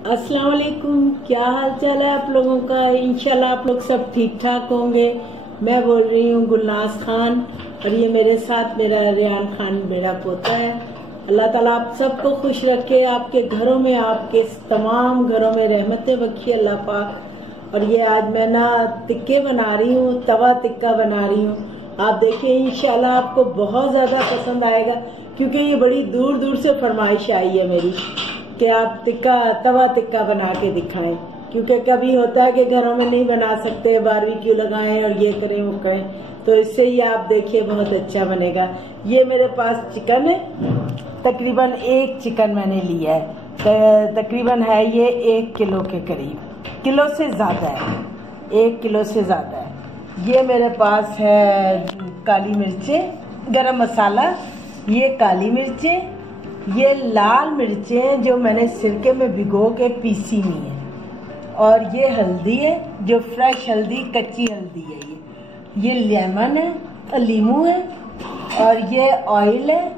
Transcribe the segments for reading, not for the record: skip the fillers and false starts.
अस्सलाम वालेकुम। क्या हाल चाल है आप लोगों का? इंशाल्लाह आप लोग सब ठीक ठाक होंगे। मैं बोल रही हूँ गुलनाज खान, और ये मेरे साथ मेरा रियान खान मेरा पोता है। अल्लाह ताला आप सबको खुश रखे, आपके घरों में, आपके तमाम घरों में रहमतें बख्शे अल्लाह पाक। और ये आज मैं ना टिक्के बना रही हूँ, तवा टिक्का बना रही हूँ। आप देखिए इंशाल्लाह आपको बहुत ज़्यादा पसंद आएगा, क्योंकि ये बड़ी दूर दूर से फरमाइश आई है मेरी कि आप तवा टिक्का बना के दिखाएं। क्योंकि कभी होता है कि घरों में नहीं बना सकते, बारबेक्यू लगाएं और ये करें वो करें, तो इससे ही आप देखिए बहुत अच्छा बनेगा। ये मेरे पास चिकन है, तकरीबन 1 चिकन मैंने लिया है। तकरीबन है ये 1 किलो के करीब, किलो से ज़्यादा है, 1 किलो से ज़्यादा है। ये मेरे पास है काली मिर्चें, गरम मसाला, ये काली मिर्चें, ये लाल मिर्चें जो मैंने सिरके में भिगो के पीसी हुई है, और ये हल्दी है जो फ्रेश हल्दी, कच्ची हल्दी है। ये लेमन है, लीमू है, और ये ऑयल है,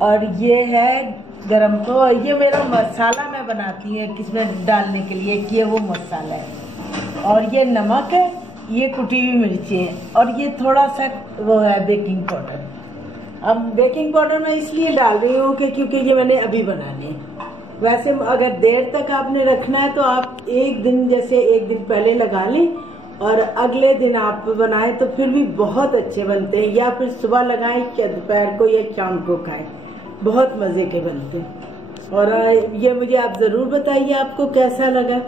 और ये है गरम। तो ये मेरा मसाला मैं बनाती हूँ किसमें डालने के लिए, कि ये वो मसाला है। और ये नमक है, ये कुटी हुई मिर्ची है, और ये थोड़ा सा वो है बेकिंग पाउडर। अब बेकिंग पाउडर मैं इसलिए डाल रही हूँ कि क्योंकि ये मैंने अभी बनाने हैं। वैसे अगर देर तक आपने रखना है तो आप एक दिन, जैसे 1 दिन पहले लगा लें और अगले दिन आप बनाएं तो फिर भी बहुत अच्छे बनते हैं। या फिर सुबह लगाएं या दोपहर को या शाम को खाएं, बहुत मज़े के बनते हैं। और ये मुझे आप ज़रूर बताइए आपको कैसा लगा।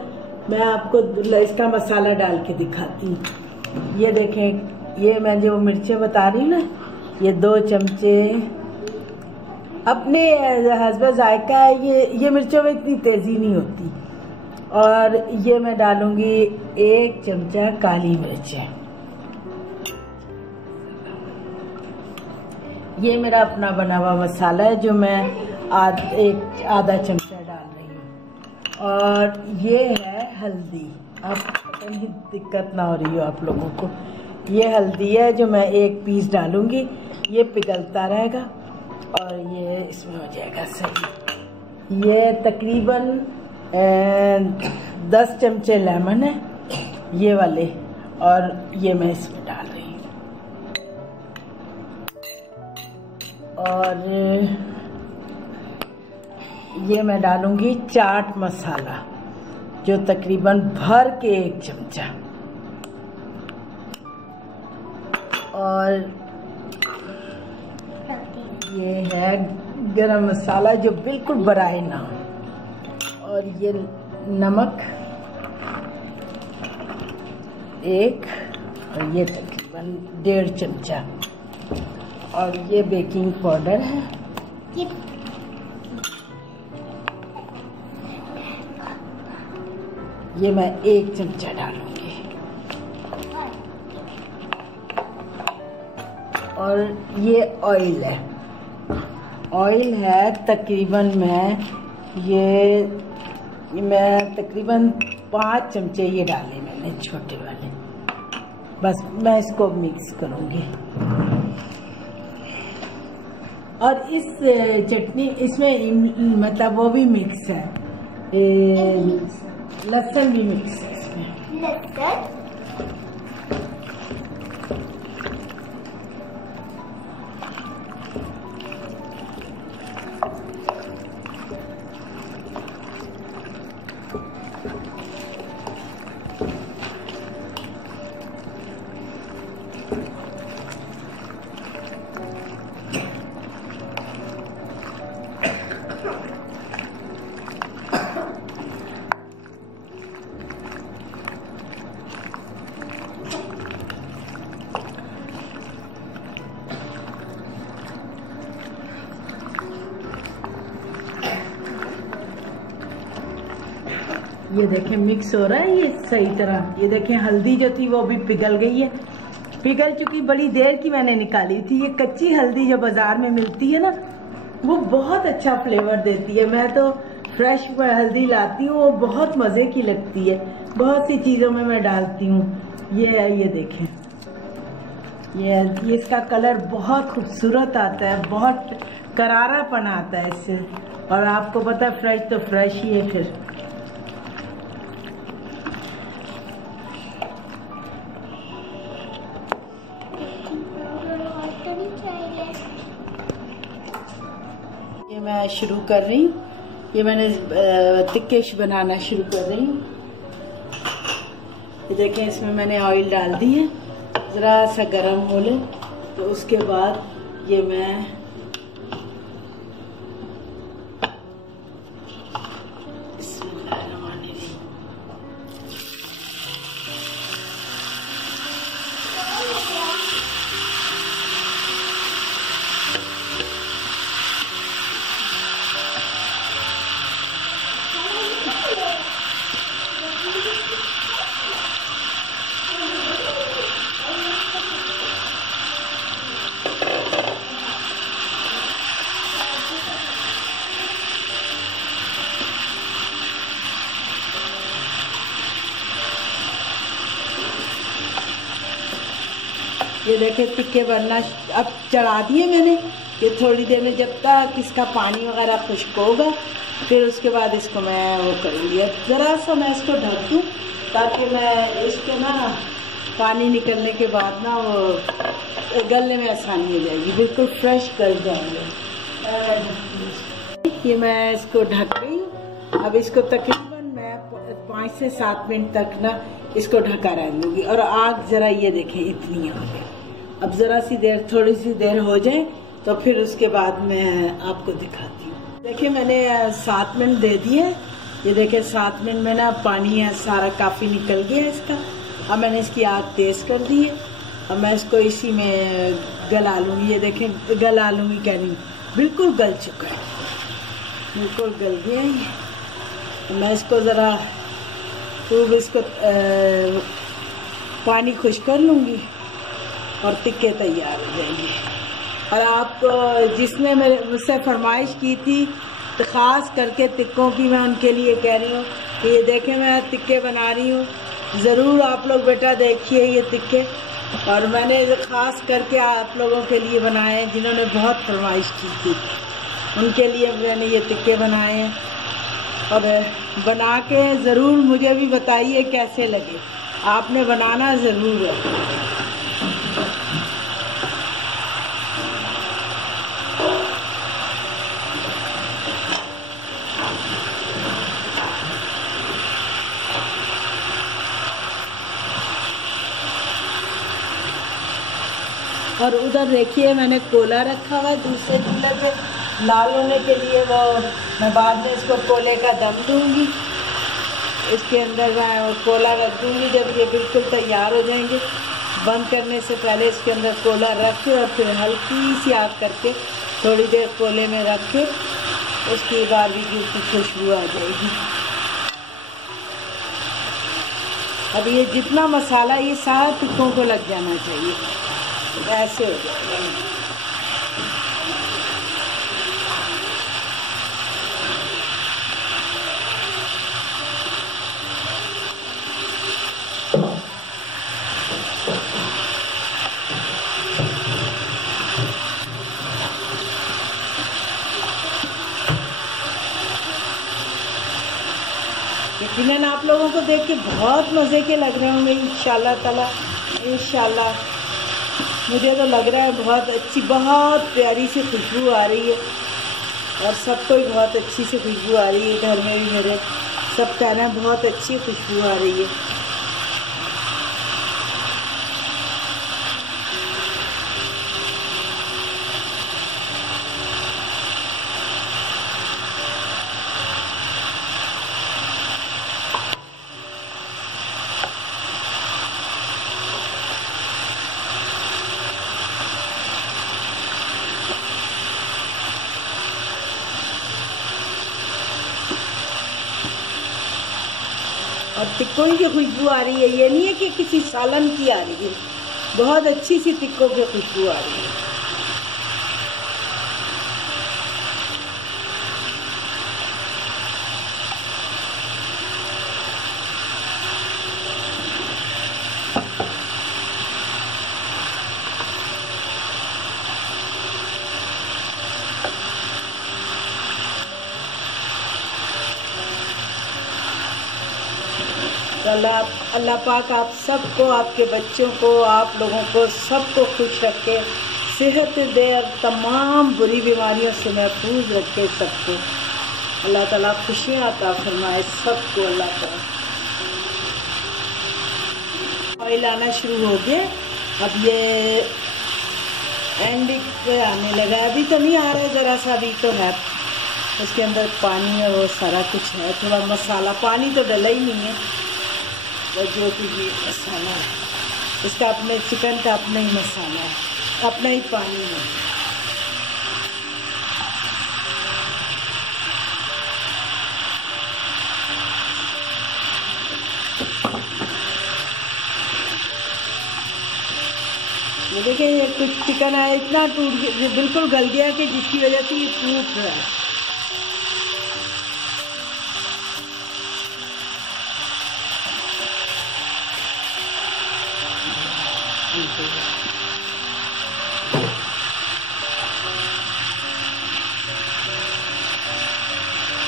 मैं आपको इसका मसाला डाल के दिखाती हूँ। ये देखें, ये मैं जो मिर्चें बता रही हूँ ना, ये 2 चमचे अपने हस्ब जायका है। ये मिर्चों में इतनी तेज़ी नहीं होती। और ये मैं डालूंगी 1 चमचा काली मिर्च है। ये मेरा अपना बना हुआ मसाला है जो मैं आधा चमचा डाल रही हूँ। और ये है हल्दी। अब कहीं दिक्कत ना हो रही हो आप लोगों को। ये हल्दी है जो मैं 1 पीस डालूंगी, ये पिघलता रहेगा और ये इसमें हो जाएगा सही। ये तकरीबन 10 चमचे लेमन है ये वाले, और ये मैं इसमें डाल रही हूँ। और ये मैं डालूंगी चाट मसाला जो तकरीबन भर के 1 चमचा। और ये है गरम मसाला जो बिल्कुल बराए ना हो। और ये नमक 1, और ये तकरीबन 1.5 चमचा। और ये बेकिंग पाउडर है, ये मैं 1 चमचा डालूंगी। और ये ऑयल है, ऑयल है तकरीबन मैं तकरीबन 5 चमचे ये डाले मैंने, छोटे वाले। बस मैं इसको मिक्स करूँगी। और इस चटनी इसमें मतलब वो भी मिक्स है, लहसुन भी मिक्स है इसमें। लहसुन ये देखें मिक्स हो रहा है ये सही तरह। ये देखें हल्दी जो थी वो भी पिघल गई है, पिघल चुकी, बड़ी देर की मैंने निकाली थी। ये कच्ची हल्दी जो बाजार में मिलती है ना, वो बहुत अच्छा फ्लेवर देती है। मैं तो फ्रेश हल्दी लाती हूँ, वो बहुत मज़े की लगती है। बहुत सी चीज़ों में मैं डालती हूँ। ये देखें, ये इसका कलर बहुत खूबसूरत आता है, बहुत करारापन आता है इससे। और आपको पता है फ्रेश तो फ्रेश ही है फिर। मैं शुरू कर रही हूँ। ये मैंने टिक्के बनाना शुरू कर रही हूँ। ये देखें, इसमें मैंने ऑयल डाल दी है, ज़रा सा गर्म हो ले तो उसके बाद ये मैं ये देखे टिक्के बनना अब चढ़ा दिए मैंने। ये थोड़ी देर में जब तक इसका पानी वगैरह खुश्क होगा फिर उसके बाद इसको मैं वो करूँगी। अब ज़रा सा मैं इसको ढक दूँ ताकि मैं इसको ना पानी निकलने के बाद ना वो गलने में आसानी हो जाएगी, बिल्कुल फ्रेश गल जाएंगे। ये मैं इसको ढक रही हूँ। अब इसको तकरीबन मैं 5 से 7 मिनट तक ना इसको ढका रहने दूँगी। और आग ज़रा ये देखें इतनी आ गई। अब ज़रा सी देर, थोड़ी सी देर हो जाए तो फिर उसके बाद मैं आपको दिखाती हूँ। देखिए मैंने 7 मिनट दे दिए। ये देखिए 7 मिनट में ना पानी है सारा काफ़ी निकल गया इसका। अब मैंने इसकी आग तेज़ कर दी है। अब मैं इसको इसी में गला लूँगी। ये देखें गला लूँगी, क्या नहीं, बिल्कुल गल चुका है, बिल्कुल गल गया है। मैं इसको ज़रा खूब इसको पानी खुश कर लूँगी और टिक्के तैयार हो जाएंगे। और आपको जिसने मुझसे फरमाइश की थी तो ख़ास करके टिक्कों की, मैं उनके लिए कह रही हूँ कि ये देखें मैं टिक्के बना रही हूँ, ज़रूर आप लोग बेटा देखिए ये टिक्के। और मैंने ख़ास करके आप लोगों के लिए बनाए हैं जिन्होंने बहुत फरमाइश की थी, उनके लिए मैंने ये टिक्के बनाए हैं। और बना के ज़रूर मुझे भी बताइए कैसे लगे, आपने बनाना ज़रूर है। और उधर देखिए मैंने कोला रखा हुआ है दूसरे चूल्हे पे लाल होने के लिए। वो मैं बाद में इसको कोले का दम दूंगी, इसके अंदर मैं वो कोला रख दूंगी। जब ये बिल्कुल तैयार हो जाएंगे, बंद करने से पहले इसके अंदर कोला रख के और फिर हल्की सी आग करके थोड़ी देर कोले में रख के उसकी बारबेक्यू की खुशबू आ जाएगी। अब ये जितना मसाला ये सारा टिक्कों को लग जाना चाहिए, ऐसे हो जाएगा। यकीनन आप लोगों को देख के बहुत मज़े के लग रहे होंगे इंशाल्लाह ताला। इंशाल्लाह मुझे तो लग रहा है बहुत अच्छी, बहुत प्यारी सी खुशबू आ रही है। और सबको ही बहुत अच्छी सी खुशबू आ रही है, घर में भी मेरे सब कह रहे हैं बहुत अच्छी खुशबू आ रही है। और टिक्कों की खुशबू आ रही है, ये नहीं है कि किसी सालन की आ रही है, बहुत अच्छी सी टिक्कों की खुशबू आ रही है। अल्लाह पाक आप सबको, आपके बच्चों को, आप लोगों को सबको खुश रखे, सेहत दे और तमाम बुरी बीमारियों से महफूज रखे सबको। अल्लाह ताला खुशियाँ अता फरमाए सबको। अल्लाह ताला ऑयल आना शुरू हो गया। अब ये एंड पे आने लगा है। अभी तो नहीं आ रहा है, ज़रा सा अभी तो है। उसके अंदर पानी और वो सारा कुछ है, थोड़ा मसाला, पानी तो डला ही नहीं है। वो जो कि मसाला है इसका अपने चिकन का अपना ही मसाला है, अपना ही पानी है। ये देखिए, ये कुछ चिकन है इतना टूट गया, बिल्कुल गल गया कि जिसकी वजह से ये टूट रहा है।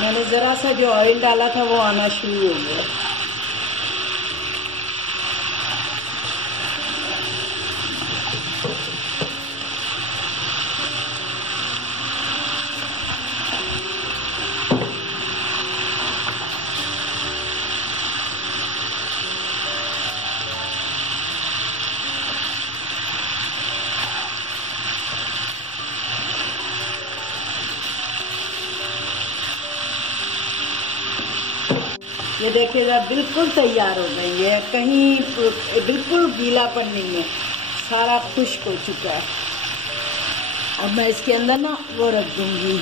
मैंने ज़रा सा जो ऑयल डाला था वो आना शुरू हो गया। ये देखिएगा बिल्कुल तैयार हो गई है, कहीं बिल्कुल गीलापन नहीं है, सारा खुश्क हो चुका है। अब मैं इसके अंदर ना वो रख दूंगी।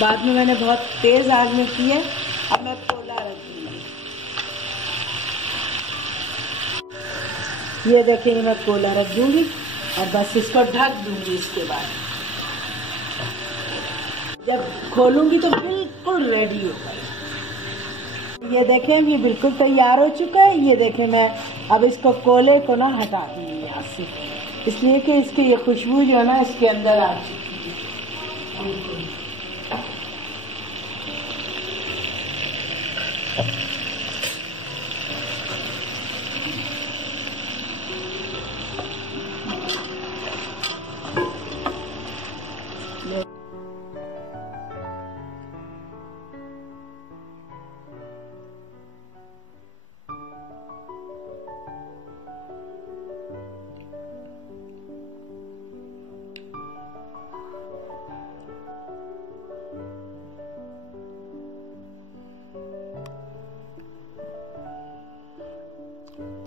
बाद में मैंने बहुत तेज़ आग में की है, अब मैं कोला रख दूंगी। ये देखिए, मैं कोला रख दूंगी और बस इसको ढक दूंगी। इसके बाद जब खोलूंगी तो बिल्कुल रेडी हो गई। ये देखें, ये बिल्कुल तैयार हो चुका है। ये देखें, मैं अब इसको कोले को ना हटा दूंगी यहाँ से, इसलिए कि इसकी ये खुशबू जो है ना इसके अंदर आ चुकी है।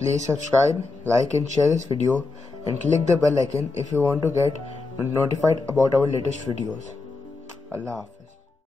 Please subscribe, like and share this video and click the bell icon if you want to get notified about our latest videos. Allah Hafiz.